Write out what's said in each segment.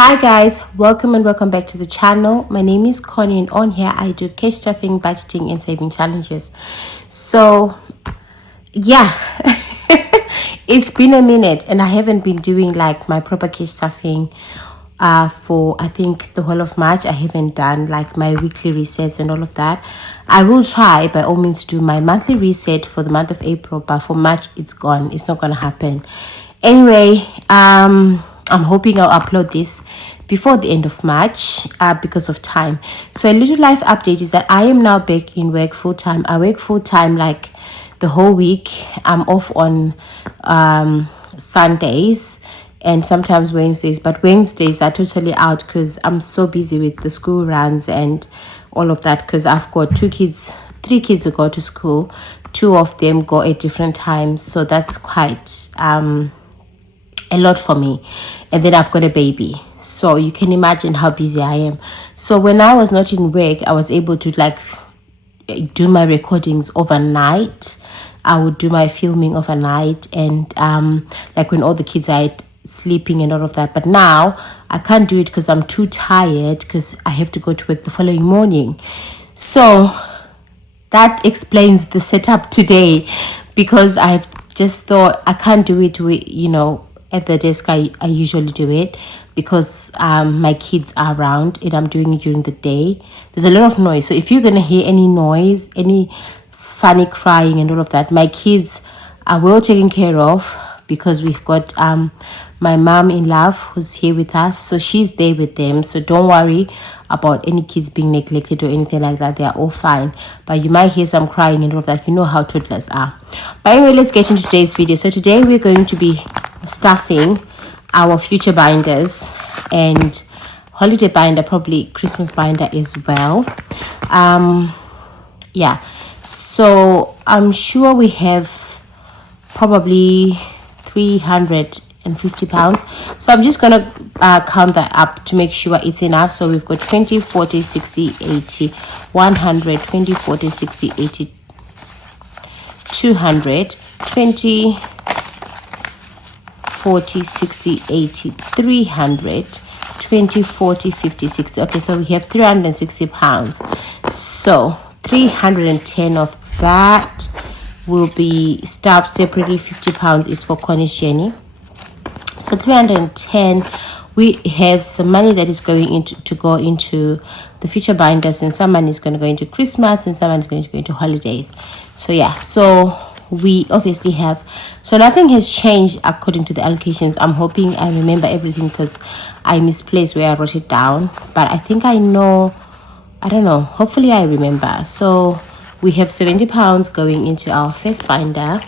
Hi guys, welcome and welcome back to the channel. My name is Connie and on here I do cash stuffing, budgeting and saving challenges. So yeah, it's been a minute and I haven't been doing like my proper cash stuffing for I think the whole of March. I haven't done like my weekly resets and all of that. I will try by all means to do my monthly reset for the month of April, but for March it's gone. It's not gonna happen. Anyway, I'm hoping I'll upload this before the end of March because of time. So a little life update is that I am now back in work full time. I work full time like the whole week. I'm off on Sundays and sometimes Wednesdays, but Wednesdays are totally out because I'm so busy with the school runs and all of that, because I've got three kids who go to school. Two of them go at different times, so that's quite a lot for me. And then I've got a baby, so you can imagine how busy I am. So when I was not in work, I was able to like do my recordings overnight. I would do my filming overnight, and like when all the kids are sleeping and all of that. But now I can't do it because I'm too tired, because I have to go to work the following morning. So that explains the setup today, because I've just thought I can't do it with, at the desk I usually do it, because my kids are around and I'm doing it during the day. There's a lot of noise, so if you're gonna hear any noise, any funny crying and all of that, my kids are well taken care of, because we've got my mom-in-law who's here with us, so she's there with them. So don't worry about any kids being neglected or anything like that. They are all fine, but you might hear some crying and all of that. You know how toddlers are. But anyway, let's get into today's video. So today we're going to be stuffing our future binders and holiday binder, probably Christmas binder as well. Yeah, so I'm sure we have probably 350 pounds. So I'm just gonna count that up to make sure it's enough. So we've got 20, 40, 60, 80, 100, 20, 40, 60, 80, 200, 20, 40, 60, 80, 300, 20, 40, 50, 60. Okay, so we have 360 pounds. So 310 of that will be stuffed separately. 50 pounds is for Connie's Jenny. So 310, we have some money that is going to go into the future binders, and some money is going to go into Christmas, and some money is going to go into holidays. So yeah, so we obviously have, so nothing has changed according to the allocations. I'm hoping I remember everything, because I misplaced where I wrote it down, but I think I know. I don't know, hopefully I remember. So we have 70 pounds going into our first binder.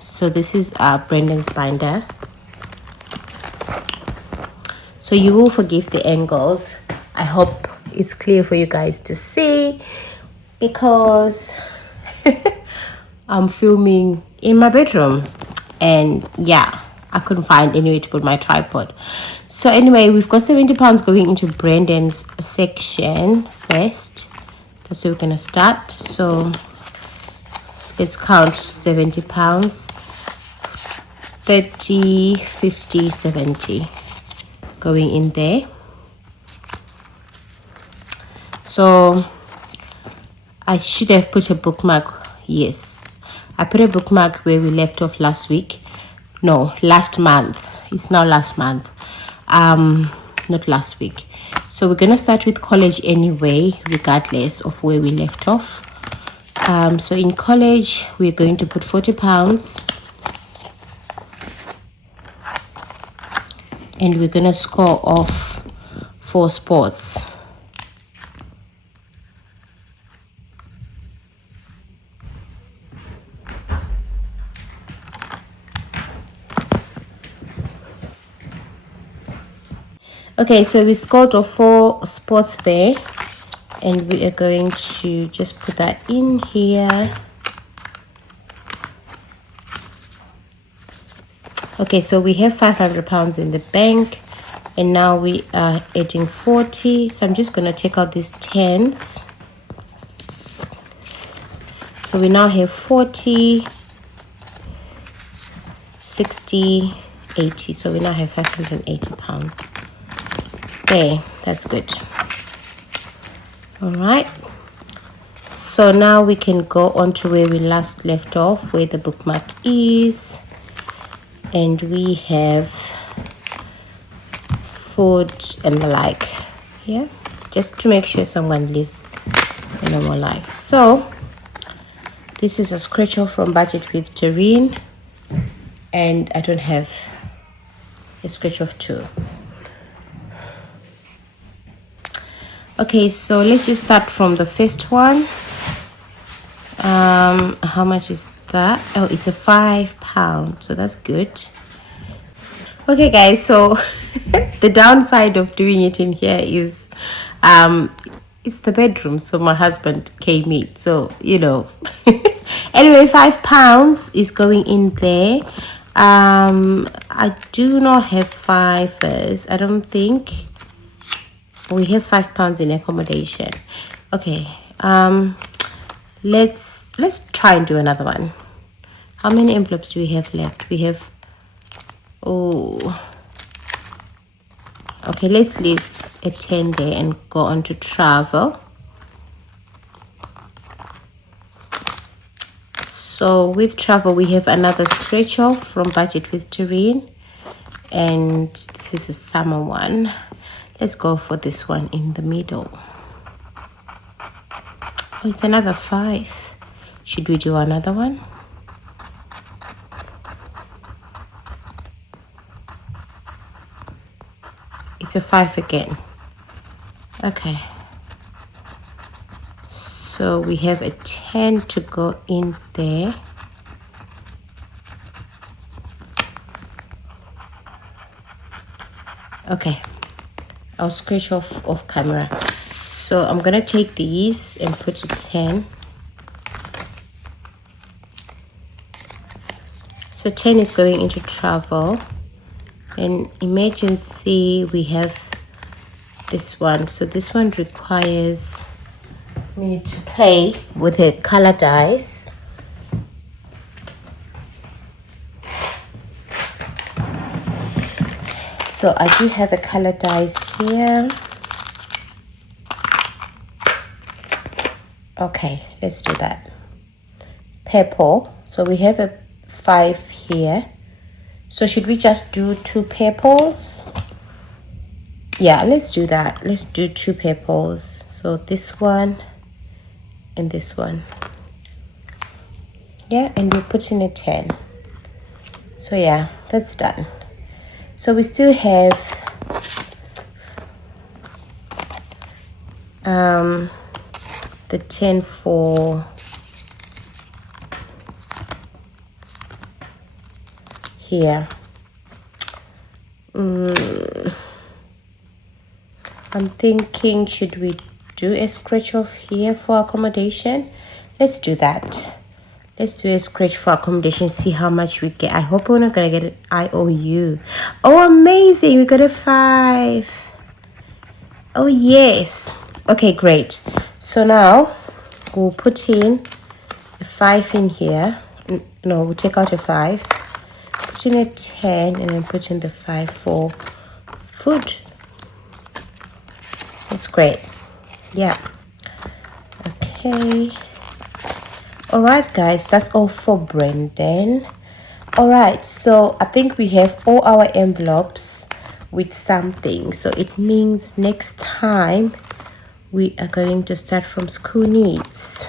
So this is Brendan's binder. So you will forgive the angles. I hope it's clear for you guys to see, because I'm filming in my bedroom, and yeah, I couldn't find anywhere to put my tripod. So anyway, we've got 70 pounds going into Brendan's section first. That's where we're gonna start. So let's count 70 pounds. 30, 50, 70 going in there. So I should have put a bookmark. Yes, I put a bookmark where we left off last week. No, last month. It's now last month, not last week. So we're gonna start with college anyway, regardless of where we left off. So in college we're going to put 40 pounds, and we're gonna score off for sports. Okay, so we scored off 4 spots there, and we are going to just put that in here. Okay, so we have 500 pounds in the bank, and now we are adding 40. So I'm just going to take out these 10s. So we now have 40, 60, 80. So we now have 580 pounds. Okay, that's good. All right. So now we can go on to where we last left off, where the bookmark is. And we have food and the like. Yeah, just to make sure someone lives a normal life. So this is a scratch off from Budget with Tareen, and I don't have a scratch off too. Okay, so let's just start from the first one. How much is that? Oh, it's a £5, so that's good. Okay guys, so the downside of doing it in here is it's the bedroom, so my husband came in, so you know. Anyway, £5 is going in there. I do not have fivers, I don't think. We have £5 in accommodation. Okay, let's try and do another one. How many envelopes do we have left? We have, oh, okay, let's leave a 10 there and go on to travel. So with travel we have another scratch off from Budget with Tareen, and this is a summer one. Let's go for this one in the middle. Oh, it's another 5. Should we do another one? It's a 5 again. Okay. So we have a 10 to go in there. Okay. I'll scratch off camera. So I'm gonna take these and put a 10. So 10 is going into travel. And emergency, we have this one. So this one requires me to play with a color dice. So I do have a color dice here. Okay, let's do that. Purple. So we have a 5 here. So should we just do 2 purples? Yeah, let's do that. Let's do 2 purples. So this one and this one. Yeah, and we put in a 10. So yeah, that's done. So we still have the 10 for here. I'm thinking, should we do a scratch off here for accommodation? Let's do that. Let's do a scratch for accommodation, see how much we get. I hope we're not gonna get an IOU. Oh, amazing, we got a 5. Oh yes. Okay, great. So now we'll put in a 5 in here. No, we'll take out a 5, put in a 10, and then put in the 5 for food. That's great. Yeah. Okay. All right guys, that's all for Brendan. All right, so I think we have all our envelopes with something, so it means next time we are going to start from school needs.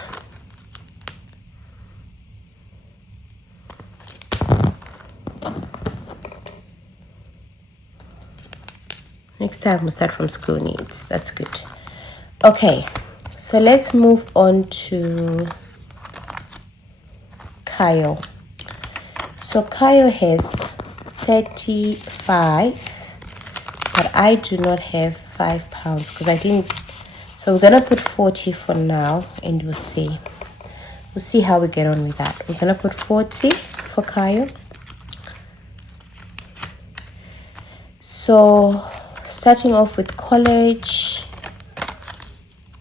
Next time we'll start from school needs. That's good. Okay, so let's move on to Kyle. So Kyle has 35, but I do not have £5 because I didn't. So we're gonna put 40 for now, and we'll see how we get on with that. We're gonna put 40 for Kyle. So starting off with college,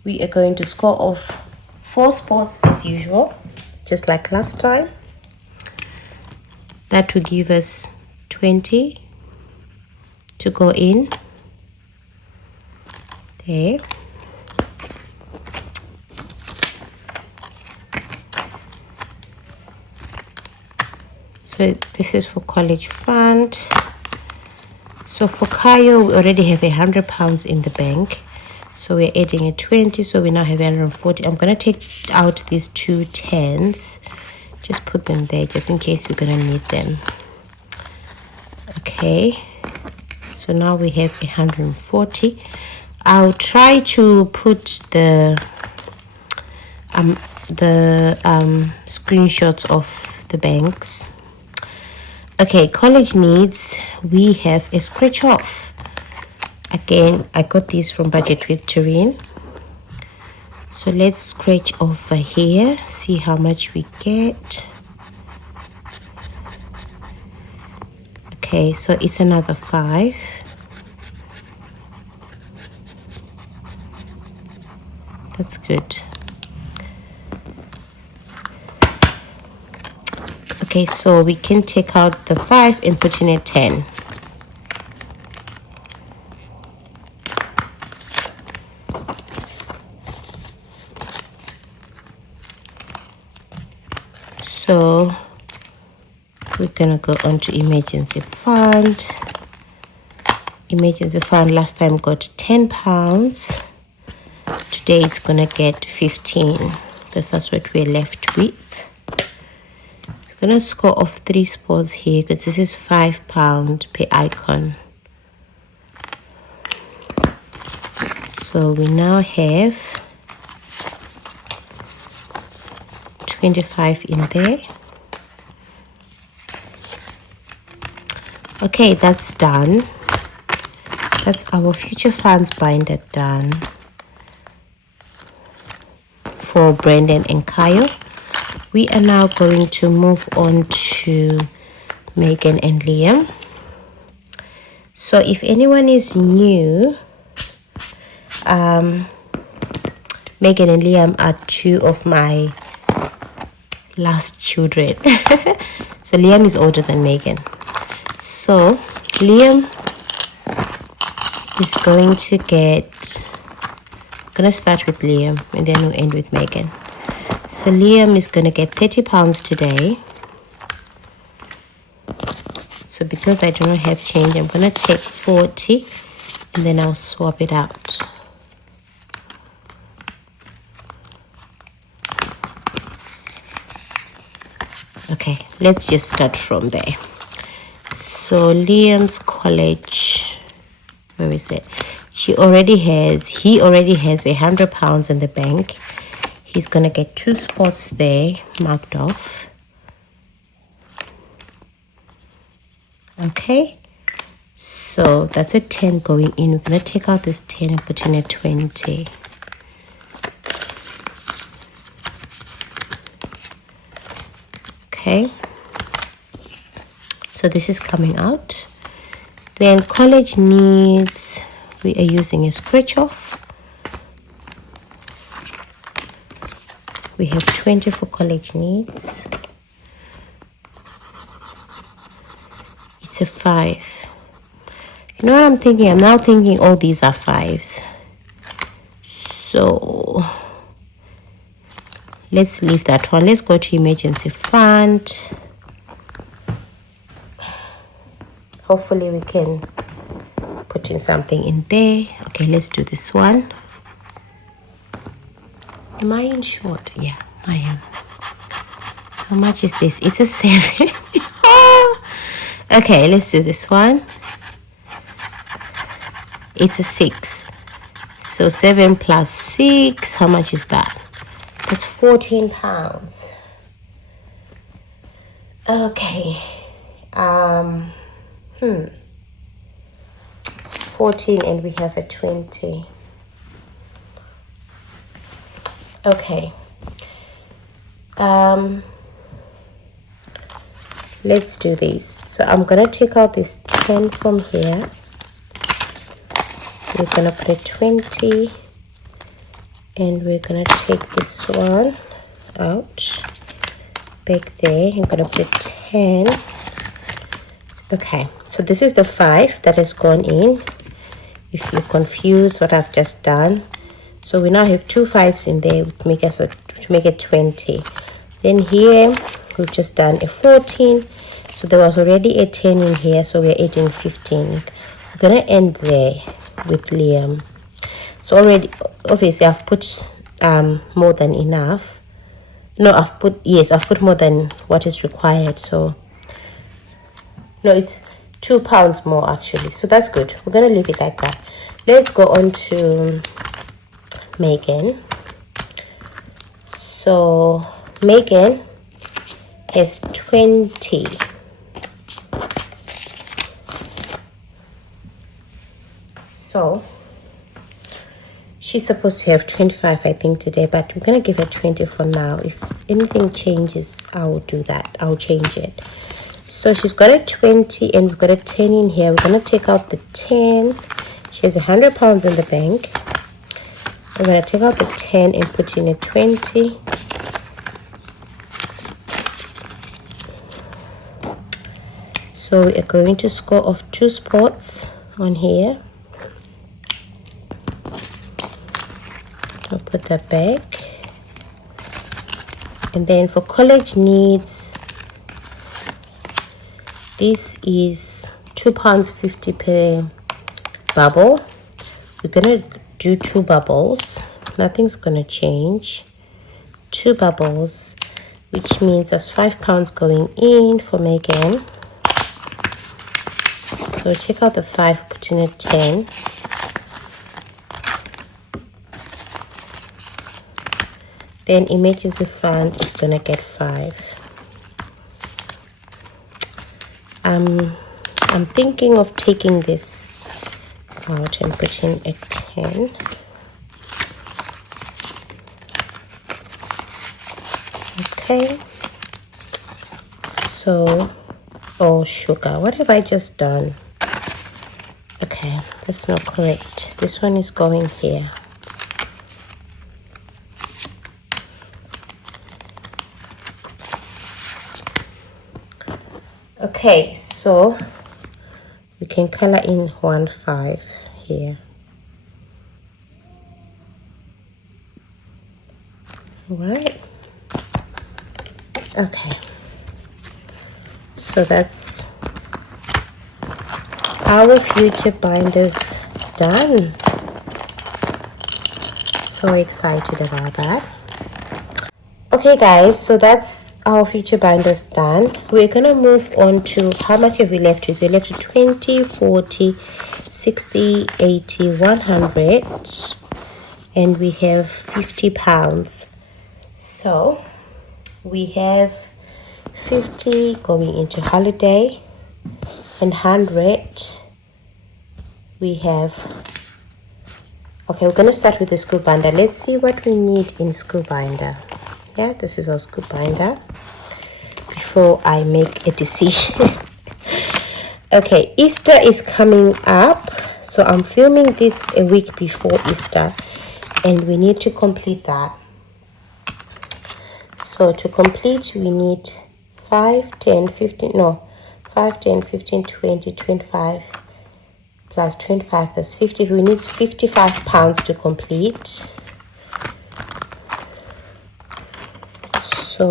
we are going to score off 4 sports as usual, just like last time. That will give us 20 to go in there. So this is for college fund. So for Kayo, we already have £100 in the bank. So we're adding a 20, so we now have 140. I'm gonna take out these 2 10s. Just put them there just in case we're gonna need them. Okay. So now we have 140. I'll try to put the screenshots of the banks. Okay, college needs, we have a scratch off. Again, I got these from Budget with Tareen. So let's scratch over here, see how much we get. Okay, so it's another 5. That's good. Okay, so we can take out the 5 and put in a 10. So we're gonna go on to emergency fund. Emergency fund last time got £10. Today it's gonna get 15 because that's what we're left with. We're gonna score off 3 spots here because this is £5 per icon. So we now have 25 in there. Okay, that's done. That's our future funds binder done for Brandon and Kyle. We are now going to move on to Megan and Liam. So if anyone is new, Megan and Liam are 2 of my last children. So Liam is older than Megan. So Liam is going to get, I'm gonna start with Liam and then we'll end with Megan. So Liam is gonna get £30 today. So because I do not have change, I'm gonna take 40 and then I'll swap it out. Okay, let's just start from there. So Liam's college, where is it? He already has £100 in the bank. He's gonna get 2 spots there marked off. Okay, so that's a 10 going in. We're gonna take out this 10 and put in a 20. Okay, so this is coming out. Then college needs, we are using a scratch off. We have 20 for college needs. It's a 5. You know what I'm thinking? I'm now thinking all these are 5s. So let's leave that one. Let's go to emergency fund. Hopefully we can put in something in there. Okay, let's do this one. Am I in short? Yeah, I am. How much is this? It's a 7. Okay, let's do this one. It's a 6. So 7 plus 6, how much is that? That's £14. Okay. 14 and we have a 20. Okay. Let's do this. So I'm gonna take out this 10 from here. We're gonna put a 20 and we're gonna take this one out back there. I'm gonna put a 10 Okay, so this is the 5 that has gone in. If you're confused what I've just done, so we now have 2 5s in there to make it 20. Then here we've just done a 14, so there was already a 10 in here, so we're adding 15. We're gonna end there with Liam. So already, obviously I've put more than enough. No, I've put more than what is required. So no, it's £2 more actually, so that's good. We're gonna leave it like that. Let's go on to Megan. So Megan has 20. So she's supposed to have 25, I think, today, but we're gonna give her 20 for now. If anything changes, I'll do that. I'll change it. So she's got a 20 and we've got a 10 in here. We're gonna take out the 10. She has £100 in the bank. I'm gonna take out the 10 and put in a 20. So we are going to score off 2 spots on here. I'll put that back. And then for college needs, this is £2.50 per bubble. We're gonna do 2 bubbles. Nothing's gonna change. 2 bubbles, which means that's £5 going in for Megan. So take out the 5, put in a 10. Then emergency fund is gonna get 5. I'm thinking of taking this out and putting a 10. Okay. So, oh sugar, what have I just done? Okay, that's not correct. This one is going here. Okay, so we can color in 1 5 here. All right. Okay. So that's our future binders done. So excited about that. Okay guys, so that's our future binders done. We're gonna move on to how much have we left with. We left with 20, 40, 60, 80, 100, and we have £50. So we have 50 going into holiday, and 100 we have. Okay, we're gonna start with the school binder. Let's see what we need in school binder. Yeah, this is our school binder before I make a decision. Okay, Easter is coming up, so I'm filming this a week before Easter, and we need to complete that. So to complete, we need 5, 10, 15, no, 5, 10, 15, 20, 25, plus 25, that's 50. We need £55 to complete. So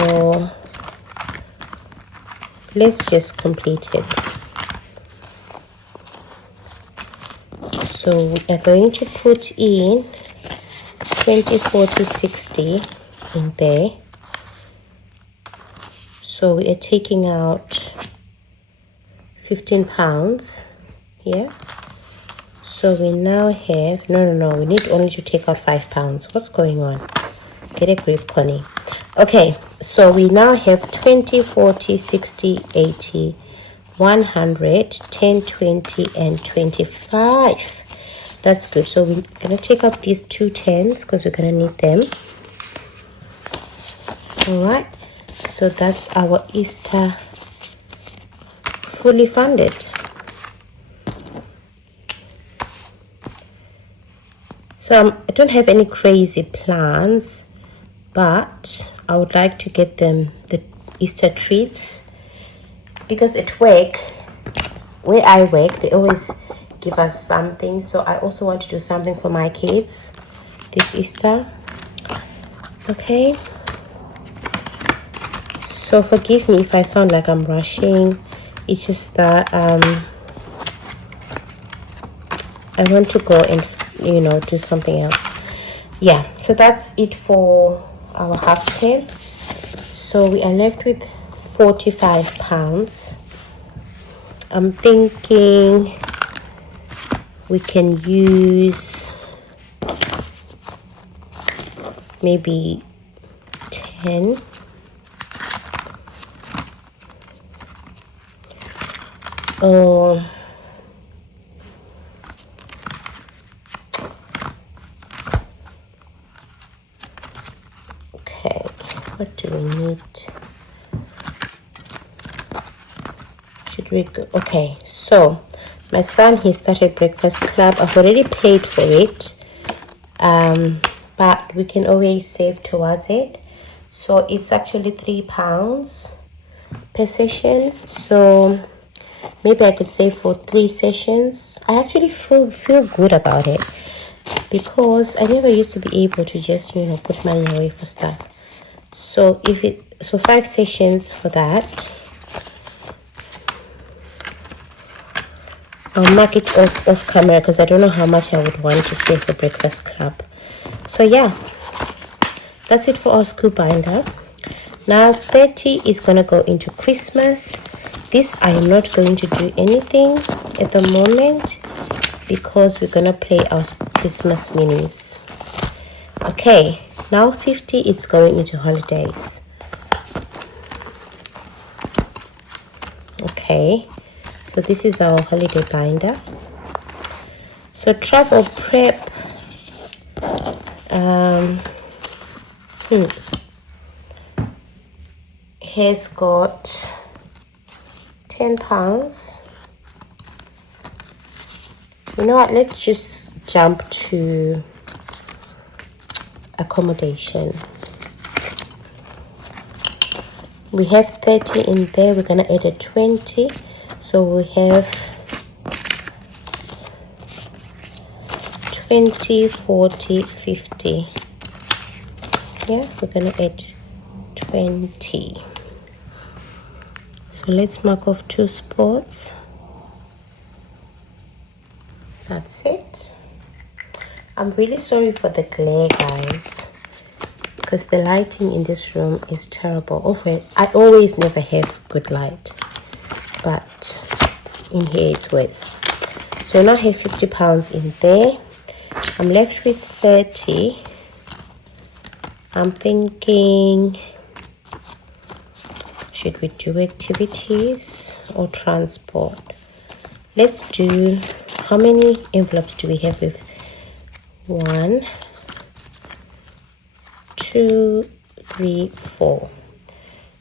let's just complete it. So we are going to put in 20, 40, 60 in there. So we are taking out £15 here. So we now have, no, we need only to take out £5. What's going on? Get a grip, Connie. Okay, so we now have 20, 40, 60, 80, 100, 10, 20, and 25. That's good. So we're going to take up these 2 10s because we're going to need them. All right. So that's our Easter fully funded. So I don't have any crazy plans, but I would like to get them the Easter treats, because at work where I work, they always give us something. So I also want to do something for my kids this Easter. Okay. So forgive me if I sound like I'm rushing. It's just that I want to go and, you know, do something else. Yeah, so that's it for our half term. So we are left with £45. I'm thinking we can use maybe 10. Oh, okay, what do we need? Should we go? Okay, so my son, he started Breakfast Club. I've already paid for it, but we can always save towards it. So it's actually £3 per session. So maybe I could save for 3 sessions. I actually feel good about it, because I never used to be able to just, you know, put money away for stuff. So 5 sessions for that. I'll mark it off camera because I don't know how much I would want to save for Breakfast Club. So yeah, that's it for our school binder. Now 30 is gonna go into Christmas. This I am not going to do anything at the moment because we're gonna play our Christmas minis. Okay, now 50 is going into holidays. Okay, so this is our holiday binder. So travel prep, has got £10. You know what, let's just jump to accommodation. We have 30 in there. We're gonna add a 20, so we have 20, 40, 50. Yeah, we're gonna add 20. So let's mark off 2 spots. That's it. I'm really sorry for the glare, guys, because the lighting in this room is terrible. I always never have good light, but in here it's worse. So now I have £50 in there. I'm left with 30. I'm thinking, should we do activities or transport? Let's do, how many envelopes do we have with? 1, 2, 3, 4.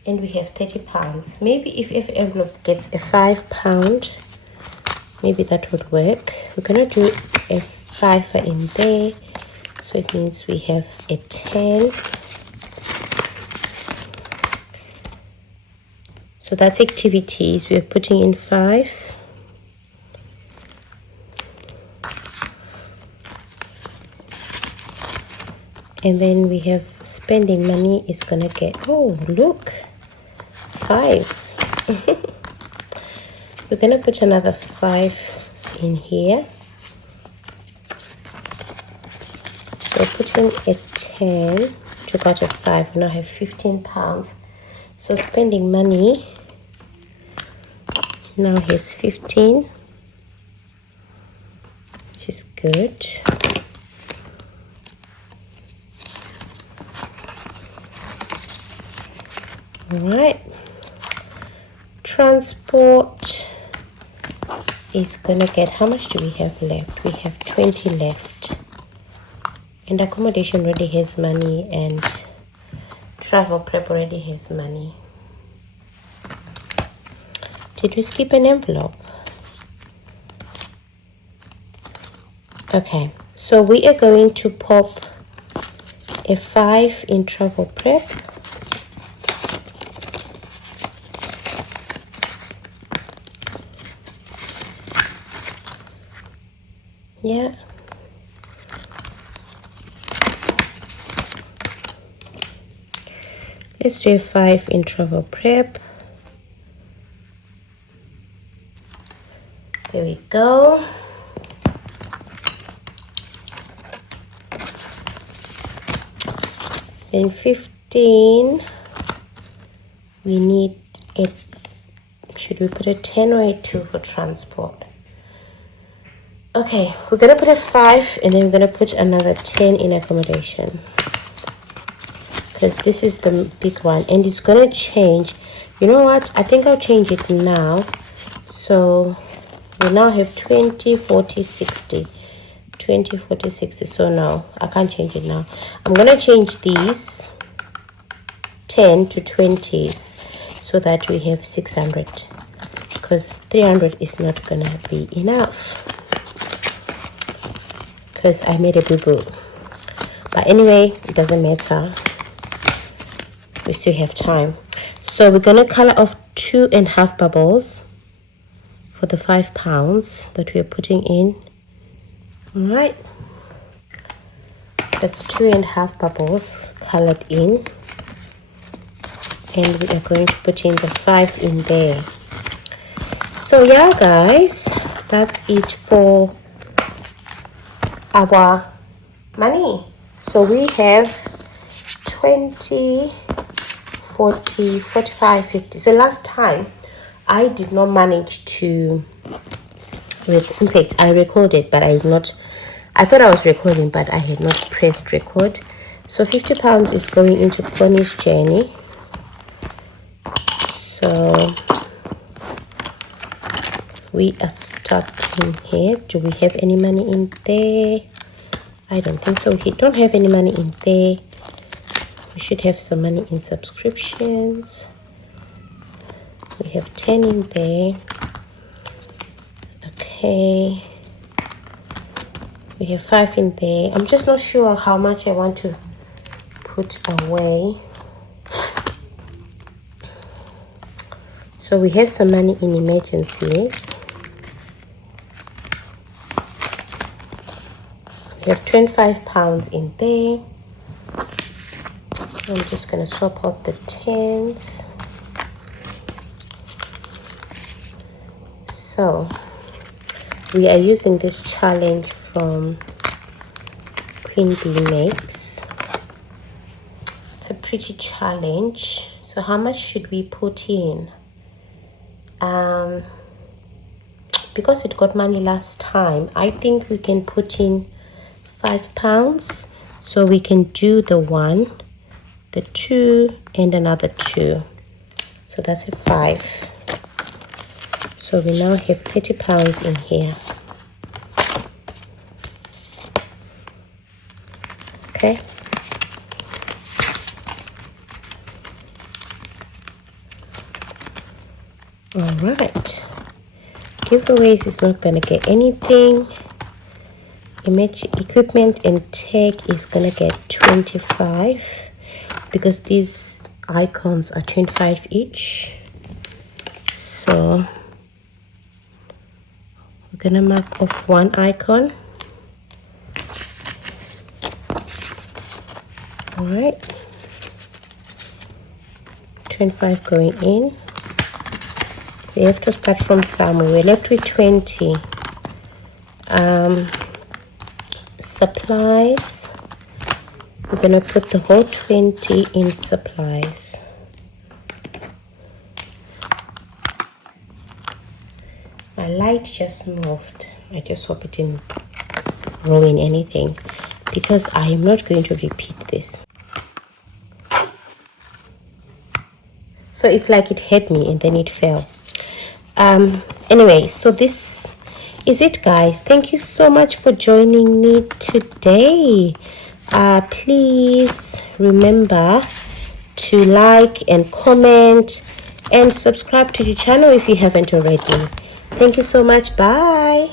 And we have £30. Maybe if every envelope gets a £5, maybe that would work. We're gonna do a $5 in there, so it means we have a 10. So that's activities. We're putting in 5. And then we have spending money is gonna get, oh look, 5s. We're gonna put another 5 in here. So putting a 10, took out a 5, we now have £15. So spending money, now here's 15, which is good. All right, transport is gonna get, how much do we have left? We have 20 left, and accommodation already has money, and travel prep already has money. Did we skip an envelope? Okay, so we are going to pop a 5 in travel prep. Yeah. Let's do a 5 in travel prep. There we go. Then 15, we need a, should we put a 10 or a 2 for transport? Okay, we're gonna put a 5 and then we're gonna put another 10 in accommodation, because this is the big one and it's gonna change. You know what, I think I'll change it now. So we now have 20, 40, 60. 20, 40, 60. So no, I can't change it now. I'm gonna change these 10 to 20s so that we have 600, because 300 is not gonna be enough, because I made a boo-boo. But anyway, it doesn't matter, we still have time. So we're gonna color off 2.5 bubbles for the £5 that we're putting in. All right, that's 2.5 bubbles colored in, and we are going to put in the 5 in there. So yeah guys, that's it for our money. So we have 20, 40, 45, 50. So last time I did not manage to, in fact I recorded, but I thought I was recording, but I had not pressed record. So £50 is going into Connie's journey. So we are starting here. Do we have any money in there? I don't think so. We don't have any money in there. We should have some money in subscriptions. We have 10 in there. Okay, we have 5 in there. I'm just not sure how much I want to put away. So we have some money in emergencies. We have £25 in there. I'm just going to swap out the 10s. So we are using this challenge from Queen Bee Makes. It's a pretty challenge. So how much should we put in? Because it got money last time, I think we can put in £5. So we can do the 1, the 2, and another 2. So that's a 5. So we now have £30 in here. Okay. All right. Giveaways is not going to get anything. Image equipment and tech is going to get 25, because these icons are 25 each. So we're going to mark off 1 icon. All right, 25 going in. We have to start from somewhere. We're left with 20. Supplies, we're going to put the whole 20 in supplies. My light just moved. I just hope it didn't ruin anything, because I am not going to repeat this. So it's like it hit me and then it fell. Anyway, so this is it, guys. Thank you so much for joining me today. Please remember to like and comment and subscribe to the channel if you haven't already. Thank you so much. Bye.